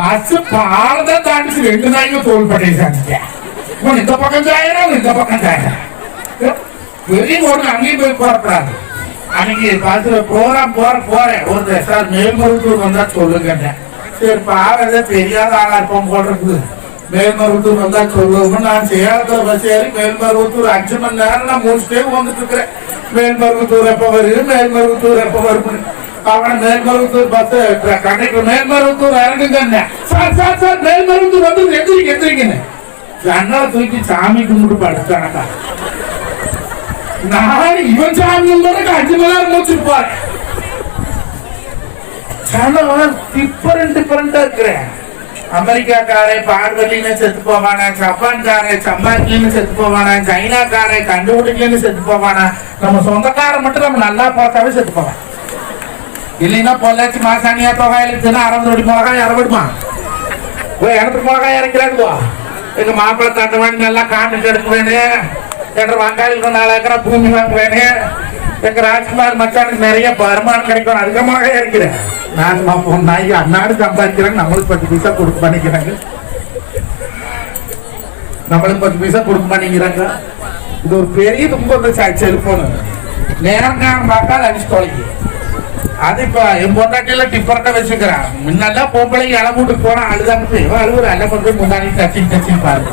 பசு பாலத்தை தாண்டிச்சு ரெண்டு நாய்க்கு தோல் பட்டேசாங்க இவன் இந்த பக்கம் சாயிரம் இந்த பக்கம் சாயிரம் பெரிய ஓட்டு அங்கேயும் போய் போறப்படாது அன்னைக்கு பஸ்ல போறேன் போற போறேன் ஒரு சார் மேல்மருவத்தூர் வந்தா சொல்லுங்க சரி பாவத தெரியாத ஆளா இருப்போம் போடுறது மேல்மருவத்தூர் வந்தா சொல்லுவோம் நான் சேலத்துல பஸ் ஏறி மேல்மருவத்தூர் அஞ்சு மணி நேரம் நான் முடிச்சுட்டே வந்துட்டு இருக்கிறேன் மேல்மருவத்தூர் எப்ப வருது மேல்மருவத்தூர் எப்ப வருது அவன மேல்மருவத்தூர் பஸ் கண்டக்டர் மேல்மருவத்தூர் இறங்குங்க சார் சார் சார் மேல்மருவத்தூர் வந்து எந்திரிங்க எந்திரிங்கன்னு. ஜன்னலை தூக்கி சாமி கும்பிட்டு படுத்தானக்கா நான் இவன் சாமி கும்பிட்டு அஞ்சு மணி நேரம் மூச்சிருப்பார் கணவன் டிஃபரண்ட் டிஃபரண்டா இருக்கிறேன். அமெரிக்காக்காரே பார்வலின்னு செத்து போவானா? ஜப்பான்காரே சம்பாத்தின்னு செத்து போவானா? சைனாக்காரே கண்டுபிடிக்கலன்னு செத்து போவானா? நம்ம சொந்தக்காரன் மட்டும் நம்ம நல்லா பார்த்தாவே செத்து போவான். இல்லைன்னா பொள்ளாச்சி மாசாணியா தொகையில அறுபது அடி மிளகாய் அறுபடுமா போய் இடத்துக்கு மிளகாய் இறக்கிறாங்களோ எங்க மாப்பிள்ளை தண்டை வாங்கி நல்லா காண்டு எடுக்க வேணும் என்ற வங்காளிக்கு நாலு ஏக்கரா பூமி வாங்க வேணும் எங்க ராஜ்குமார் மச்சானுக்கு நிறைய வருமானம் கிடைக்கும். அதிகமாக இருக்கிறேன் நான் பொண்ணு நாய்க்கு அன்னாடு சம்பாதிக்கிறேன். நம்மளுக்கு பத்து பைசா கொடுக்க பண்ணிக்கிறாங்க. நம்மளுக்கு பத்து பைசா கொடுக்க பண்ணிக்கிறாங்க. இது ஒரு பெரிய துன்பம் செல்போனு நேரம் நேரம் பார்த்தா அடிச்சு தொலைக்கு அது இப்ப என் பொண்டாட்டியில டிஃபரெண்டா வச்சுக்கிறான் முன்னெல்லாம் பொம்பளைக்கு இலை போனா அழுதான்னு இவன் அழுகுற அல்ல கொண்டு போய் முந்தானி தச்சி தச்சி பாருங்க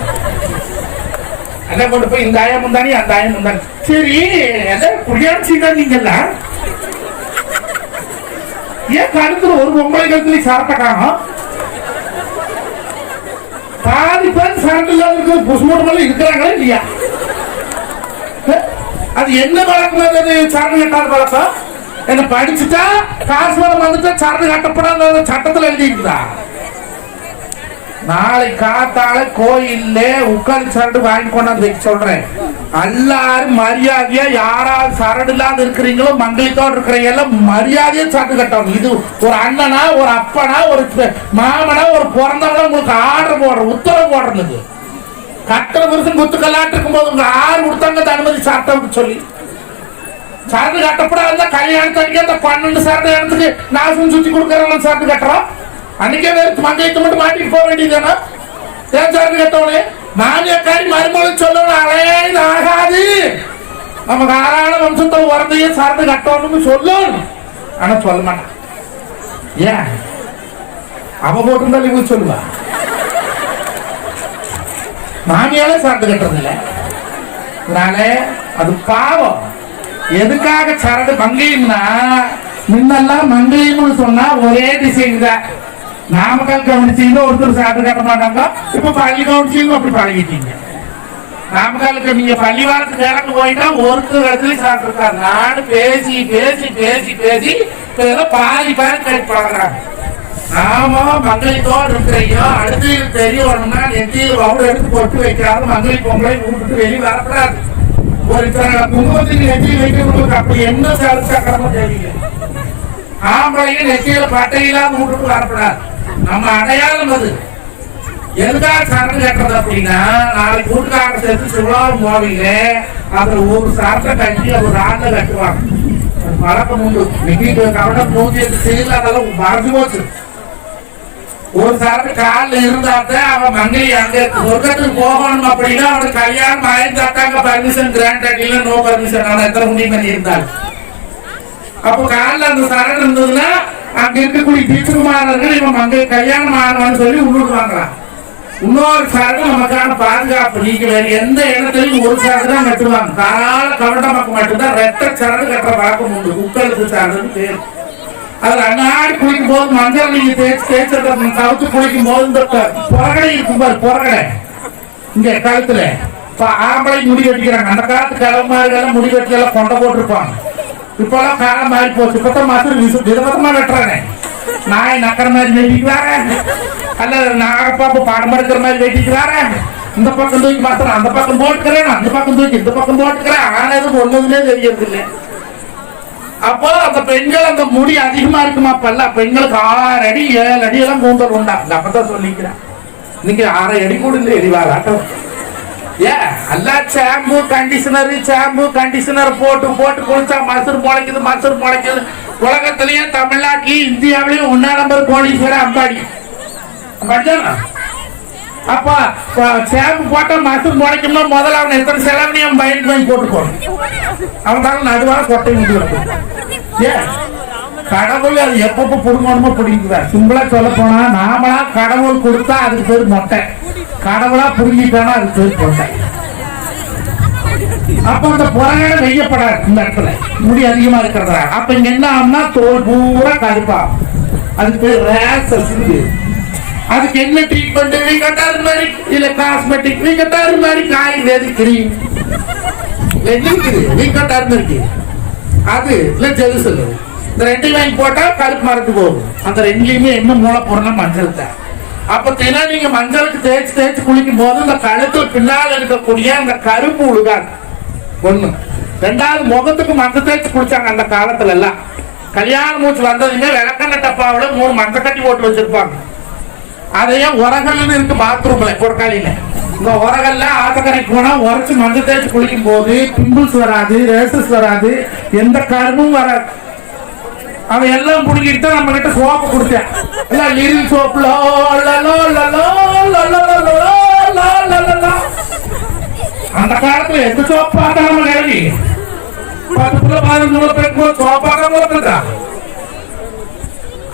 அல்ல கொண்டு போய் இந்த ஆயம் முந்தானி அந்த ஆயம் முந்தானி. சரி எல்லாம் புரியாச்சிங்க நீங்கெல்லாம் ஏன் கருத்துல ஒரு பொம்பளை கருத்துல சாப்பிட்டாங்க பாதி பேர் சரட்டு இல்லாத இருக்கிற புசுமோட்டமெல்லாம் இருக்கிறாங்களா இல்லையா? அது என்ன வழக்கம் அது சரட்டு வழக்கம் என்ன படிச்சுட்டா காசு வர வந்துட்டா சரணு கட்டப்படாத சட்டத்துல எழுதியிருந்தா நாளை காத்தால கோயில்ல உட்கார்ந்து சரடு வாங்கி கொண்டாந்து வைக்க சொல்றேன் எல்லாரும் மரியாதையா யாராவது சரடு இல்லாத இருக்கிறீங்களோ மங்களித்தோடு இருக்கிறீங்க எல்லாம் மரியாதையா சரடு கட்டணும் இது ஒரு அண்ணனா ஒரு அப்பனா ஒரு மாமனா ஒரு பிறந்தவனா உங்களுக்கு ஆர்டர் போடுற உத்தரவு போடுறது கட்டுற புருஷன் குத்துக்கல்லாட்டு இருக்கும்போது உங்க ஆறு கொடுத்தாங்க அந்த அனுமதி சட்டம் சொல்லி சரடு கட்டப்படாத கல்யாணத்தன்னைக்கு அந்த பன்னெண்டு சரடு இடத்துக்கு நாசம் சுத்தி கொடுக்கறவங்க சரடு கட்டுறோம். அன்னைக்கே வேறு மங்கையத்தை மட்டும் மாட்டிட்டு போக வேண்டியதுனா ஏன் சரடு கட்டவனே? மாமியக்காரி மருமகள் சொல்லணும் அலையே ஆகாது. நம்ம தாராள வம்சத்தை உறந்தையே சரடு கட்டணும்னு சொல்லணும் ஆனா சொல்ல மாட்டான். ஏன்? அவ போட்டிருந்தா இவங்க சொல்லுவா. மாமியால சார்ந்து கட்டுறது இல்லை அதனால அது பாவம். எதுக்காக சரடு மங்கையும்னா முன்னெல்லாம் மங்கையும்னு சொன்னா ஒரே டிசைன் தான். நாமக்கல் கவனிச்சீங்க ஒருத்தர் சாப்பிட்டு கட்ட மாட்டாங்க. இப்ப பள்ளி கவனிச்சீங்க அப்படி பழகிட்டீங்க. நாமக்கலுக்கு நீங்க பள்ளிவாரத்துக்கு இறங்க போயிட்டா ஒருத்தர் இடத்துல சாப்பிட்டுருக்காரு நாடு பேசி பேசி பேசி பேசி பாதி பேர் கட்டி பழகிறாங்க. நாம மங்களித்தோடு இருக்கிறையோ அடுத்து பெரிய வரணும்னா நெத்தியில் ரவுண்ட் எடுத்து பொட்டு வைக்கிறாரு. மங்களி பொங்கலை விட்டுட்டு வெளியே வரக்கூடாது. ஒரு இத்தனை குங்குமத்துக்கு நெத்தியில் வைக்கிறவங்களுக்கு அப்படி என்ன சரத்து கடமை தேவையில்லை ஆம்பளையும் நெத்தியில பட்டையெல்லாம் விட்டுட்டு வரப்படாது நம்ம அடையாளம் அது. எதுக்காக சரணம் கேட்டது அப்படின்னா நாளைக்கு கூட்டுக்காரன் சேர்த்து சிவராம் போவீங்க அதுல ஒரு சரத்தை கட்டி ஒரு ஆண்டை கட்டுவாங்க. பழக்கம் உண்டு. இன்னைக்கு கவனம் நூத்தி எட்டு செய்யல அதெல்லாம் மறைஞ்சு போச்சு. ஒரு தரப்பு காலில் இருந்தாத்தான் அவன் மங்கை அங்க சொர்க்கத்துக்கு போகணும் அப்படின்னா அவனுக்கு கல்யாணம் ஆயிருந்தாத்தாங்க பர்மிஷன் கிராண்ட் அடியில நோ பர்மிஷன் அவன் எத்தனை முடிவு பண்ணி அப்போ காலில் அந்த சரண் இருந்ததுன்னா அங்க இருக்கக்கூடிய தீட்சுகுமாரர்கள் இவன் மங்கை கல்யாணம் ஆகணும்னு சொல்லி உள்ளூர் வாங்குறான். இன்னொரு சரக்கு நமக்கான பாதுகாப்பு நீங்க வேற எந்த இடத்துலயும் ஒரு சரக்கு தான் கட்டுவாங்க தாராள கவட்டமாக்கு மட்டும்தான் ரெட்ட சரக்கு கட்டுற பழக்கம் உண்டு. உட்கழுத்து சரக்குன்னு பேர். அதுல அன்னாடி குளிக்கும் போது மஞ்சள் நீங்க தேய்ச்சி தேய்ச்சத தவிர்த்து குளிக்கும் போது இந்த புறகடை இருக்கும் பாரு புறகடை. இங்க காலத்துல இப்ப ஆம்பளை முடி வெட்டிக்கிறாங்க. அந்த காலத்து கிளம்பாரிகள் முடி வெட்டியெல்லாம் கொண்ட போட்டிருப்பாங்க. இப்பெல்லாம் காலம் மாறி போச்சு. இப்பதான் மாத்திரம் விதவிதமா வெட்டுறாங்க. நாய் நக்கிற மாதிரி வெட்டிட்டு அல்ல நாகப்பாப்பு பாடம் எடுக்கிற மாதிரி வெட்டிட்டு வரேன் இந்த பக்கம் தூக்கி மாத்திரம் அந்த பக்கம் போட்டுக்கிறேன் அந்த பக்கம் தூக்கி இந்த பக்கம் போட்டுக்கிறேன். ஆனா எதுவும் ஒண்ணுதுன்னே தெரியறது இல்லை அப்போ அந்த பெண்கள் அந்த முடி அதிகமா இருக்குமா? பல்ல பெண்களுக்கு ஆறு அடி ஏழு அடி எல்லாம் கூந்தல் உண்டா? இந்த அப்பதான் சொல்லிக்கிறேன். நீங்க ஆறு அடி கூட இல்லை எரிவாராட்டம் ஏ எல்லா ஷாம்பு கண்டிஷனர் ஷாம்பு கண்டிஷனர் போட்டு போட்டு குளிச்சா மசூர் முளைக்குது மசூர் முளைக்குது. உலகத்திலேயே தமிழ்நாட்டிலையும் இந்தியாவிலையும் ஒன்னா நம்பர் கோடீஸ்வரர் அம்பாடி. மஞ்சள் அப்பா சேம்பு போட்டா மசூர் முளைக்கும்னா முதல்ல அவன் எத்தனை செலவு அவன் பயன் வாங்கி போட்டுக்கோணும் அவன் தான் நடுவார கொட்டை முடிவு ஏ ஏன் கடவுள் அது எப்பப்ப புடுங்கணுமோ பிடிக்குதா சிம்பிளா சொல்ல போனா நாமளா கடவுள் கொடுத்தா அதுக்கு பேர் மொட்டை. கடவுளா புரிஞ்சிட்டானா அதுக்கு பேர் மொட்டை. அப்ப அந்த புறங்கடை வெய்யப்படாது இந்த இடத்துல. முடி அதிகமா இருக்கிறதா அப்ப இங்க என்ன ஆகும்னா தோல் பூரா கருப்பா அதுக்கு பேர் ரேசஸ் அதுக்கு என்ன ட்ரீட்மெண்ட் நீங்க டர்மரிக் இல்ல காஸ்மெட்டிக் நீங்க டர்மரிக் ஆயுர்வேதிக் கிரீம் இருக்குது நீங்க டர்மரிக் அது இல்ல ஜெலுசல் இந்த ரெண்டு வாங்கி போட்டா கருப்பு மரத்து போகும். அந்த ரெண்டுலயுமே என்ன மூலப்பொருள்னா மஞ்சள் தான். அப்ப தினா நீங்க மஞ்சளுக்கு தேய்ச்சி தேய்ச்சி குளிக்கும் போது இந்த கழுத்துல பின்னால் இருக்கக்கூடிய அந்த கருப்பு உழுகாது. ஒண்ணு. ரெண்டாவது முகத்துக்கு மஞ்சள் தேய்ச்சி குளிச்சாங்க அந்த காலத்துல எல்லாம் கல்யாண மூச்சு வந்ததுமே விளக்கண்ண டப்பாவோட மூணு மஞ்சள் கட்டி போட்டு வச்சிருப்பாங்க. அதையே உரகல்னு இருக்கு பாத்ரூம்ல பொற்காலியில இந்த உரகல்ல ஆத்தக்கரைக்கு போனா உரைச்சு மஞ்சள் தேய்ச்சி குளிக்கும் போது பிம்பிள்ஸ் வராது ரேசஸ் வராது எந்த கருமும் வராது அவன் எல்லாம் புடுங்கிட்டு தான் நம்ம கிட்ட சோப்பு கொடுத்தேன் எல்லாம் லிரில் சோப்பு லலோ அந்த காலத்துல எந்த சோப்பா நம்ம கேள்வி பத்து புள்ள பதினஞ்சு புள்ள பிறக்கும் சோப்பா தான் கொடுத்துட்டா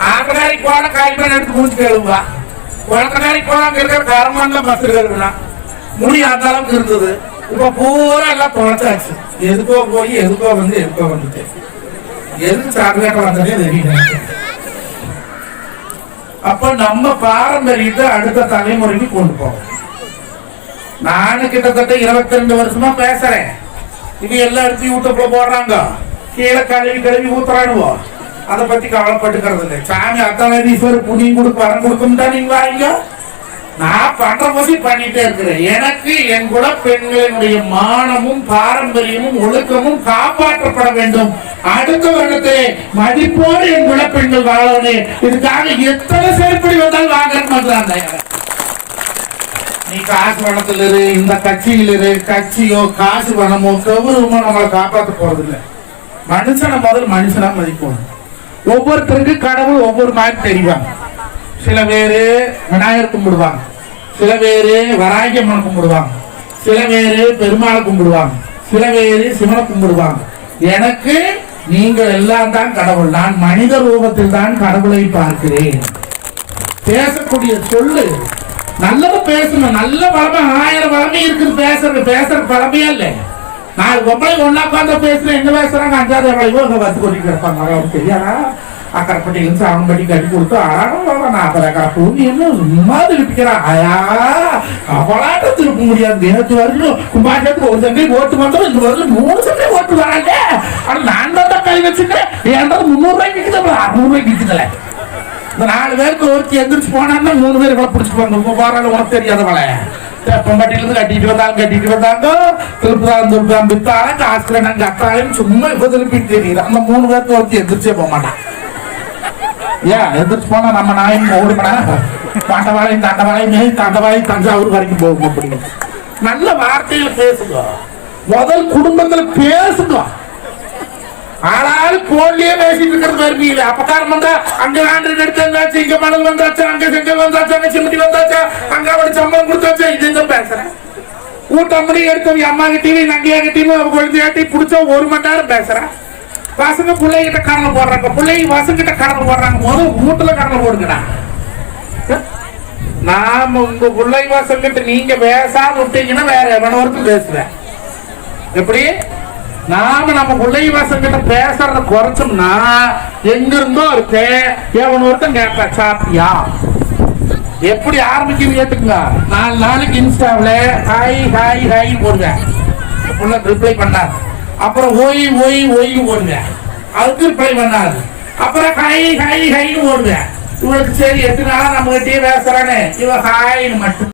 ஆக்கடாரிக்கு போன காய்கறி எடுத்து மூச்சு கழுவுவா குளத்தக்காரிக்கு போனா அங்க இருக்கிற கரமண்ல மசரு கழுவுனா முடி அந்த அளவுக்கு இருந்தது. இப்ப பூரா எல்லாம் தொலைச்சாச்சு எதுக்கோ போய் எதுக்கோ வந்து எதுக்கோ வந்துட்டு. எதுக்கு சாக்லேட் வந்ததே தெரியல. அப்ப நம்ம பாரம்பரியத்தை அடுத்த தலைமுறைக்கு கொண்டு போவோம். நானும் கிட்டத்தட்ட இருபத்தி ரெண்டு வருஷமா பேசுறேன். இது எல்லா இடத்தையும் யூடியூப்ல போடுறாங்க. கீழே கழுவி கழுவி ஊத்துறானுவோம் அதை பத்தி கவலைப்பட்டுக்கிறது இல்லை சாமி அத்தவதீஸ்வரர் புண்ணியம் கொடுக்க வரம் கொடுக்கும் தான் நீங்க வாங்க. நான் பண்ற பத்தி பண்ணிட்டே இருக்கிறேன். எனக்கு என் குல பெண்களினுடைய மானமும் பாரம்பரியமும் ஒழுக்கமும் காப்பாற்றப்பட வேண்டும். அடுத்த வருடத்தை மதிப்போடு என் குல பெண்கள் வாழணும் இதுக்காக எத்தனை செயல்படி வந்தால் வாங்கன்னு பண்றாங்க நீ காசு பணத்துல இரு இந்த கட்சியில் இரு கட்சியோ காசு பணமோ கௌரவமோ நம்மளை காப்பாற்ற போறது இல்லை மனுஷனை முதல் மனுஷனா மதிப்போம் ஒவ்வொருத்தருக்கு கடவுள் ஒவ்வொரு மாதிரி தெரிவாங்க. சில பேரு விநாயகர் கும்பிடுவாங்க. சில பேரு வராகியம்மன் கும்பிடுவாங்க. சில பேரு பெருமாளை கும்பிடுவாங்க. சில பேரு சிவனை கும்பிடுவாங்க. எனக்கு நீங்கள் எல்லாம் தான் கடவுள். நான் மனித ரூபத்தில் தான் கடவுளை பார்க்கிறேன். பேசக்கூடிய சொல்லு. நல்லது பேசணும் நல்ல பழமை ஆயிரம் பழமை இருக்குது. பேசுறது பேசுற பழமையா இல்லை. நாலு பொம்பளை ஒன்னா உட்காந்து பேசுறேன் என்ன பேசுறாங்க அஞ்சாவது எவ்வளவோ அங்க வந்து கொண்டு கிடப்பாங்க அவங்களுக்கு தெரியாதா? அக்கரைப்பட்டியிலும் சாவன்பட்டி கட்டி கொடுத்து ஆனா நாற்பது அக்கறை பூமி என்ன சும்மா திருப்பிக்கிறான் ஆயா அவளாட்ட திருப்ப முடியாது. நேற்று வரைக்கும் கும்பாட்டத்துக்கு ஒரு சண்டை ஓட்டு வந்தோம். இந்த வருஷம் மூணு சண்டை ஓட்டு வராங்க. ஆனா நான் தான் கை வச்சுட்டேன். ஏன்றது முந்நூறு ரூபாய்க்கு விற்குது அறுநூறு ரூபாய்க்கு விற்குதுல இந்த நாலு பேருக்கு ஒருத்தி எந்திரிச்சு போனான்னா மூணு பேர் இவ்வளவு பிடிச்சிப்பாங்க உங்க போறாள் உனக்கு தெரியாதவளை. தெப்பம்பட்டியிலிருந்து கட்டிட்டு வந்தாலும் கட்டிட்டு வந்தாங்க திருப்பதாம் திருப்பதாம் வித்தால காசுல நாங்க அத்தாலும் சும்மா இப்ப திருப்பி தெரியுது அந்த மூணு பேர்த்து ஒருத்தி எதிர்த்தே போக மாட்டான் ஏன் எதிர்த்து போனா நம்ம நாயும் ஓடுமடா பாண்டவாளையும் தண்டவாளையும் தண்டவாளையும் தஞ்சாவூர் வரைக்கும் போகும் அப்படின்னு நல்ல வார்த்தையில பேசுங்க முதல் குடும்பத்துல பேசுங்க ஆனா ஆளாளு போன்லயே பேசிட்டு இருக்கிறது பெருமையில அப்பக்காரம் வந்தா அங்க ஆண்டு எடுத்து வந்தாச்சு இங்க மணல் வந்தாச்சு அங்க செங்கல் வந்தாச்சு அங்க சிமெண்ட் வந்தாச்சா அங்க அவனுக்கு சம்பளம் கொடுத்தாச்சு இது எங்க பேசுறேன் ஊட்டம்படி எடுத்து அம்மா கிட்டயும் நங்கையா கிட்டயும் குழந்தையாட்டி பிடிச்ச ஒரு மணி நேரம் பேசுறேன் பசங்க பிள்ளைகிட்ட கடன் போடுறாங்க. பிள்ளைங்க பசங்கிட்ட கடன் போடுறாங்க. முதல் வீட்டுல கடன் போடுங்கடா. நாம உங்க பிள்ளை பசங்கிட்ட நீங்க பேசாம விட்டீங்கன்னா வேற எவனோருக்கும் பேசுவேன். எப்படி? நாம நம்ம முல்லைவாசன் கிட்ட பேசுறத குறைச்சோம்னா எங்க இருந்தோ இருக்கு எவன் ஒருத்தன் கேட்ப சாப்பியா எப்படி ஆரம்பிக்கும் ஏத்துக்குங்க நாலு நாளைக்கு இன்ஸ்டாவில் ஹாய் ஹாய் ஹாய் போடுவேன் உள்ள ரிப்ளை பண்ணார். அப்புறம் ஓய் ஓய் ஓய் ஓடுங்க அதுக்கு ரிப்ளை பண்ணாரு. அப்புறம் ஹாய் ஹாய் ஹாய் ஓடுவேன் இவளுக்கு சரி எத்தனை நாளா நம்ம கிட்டே பேசுறானே. இவ ஹாய்னு மட்டும்.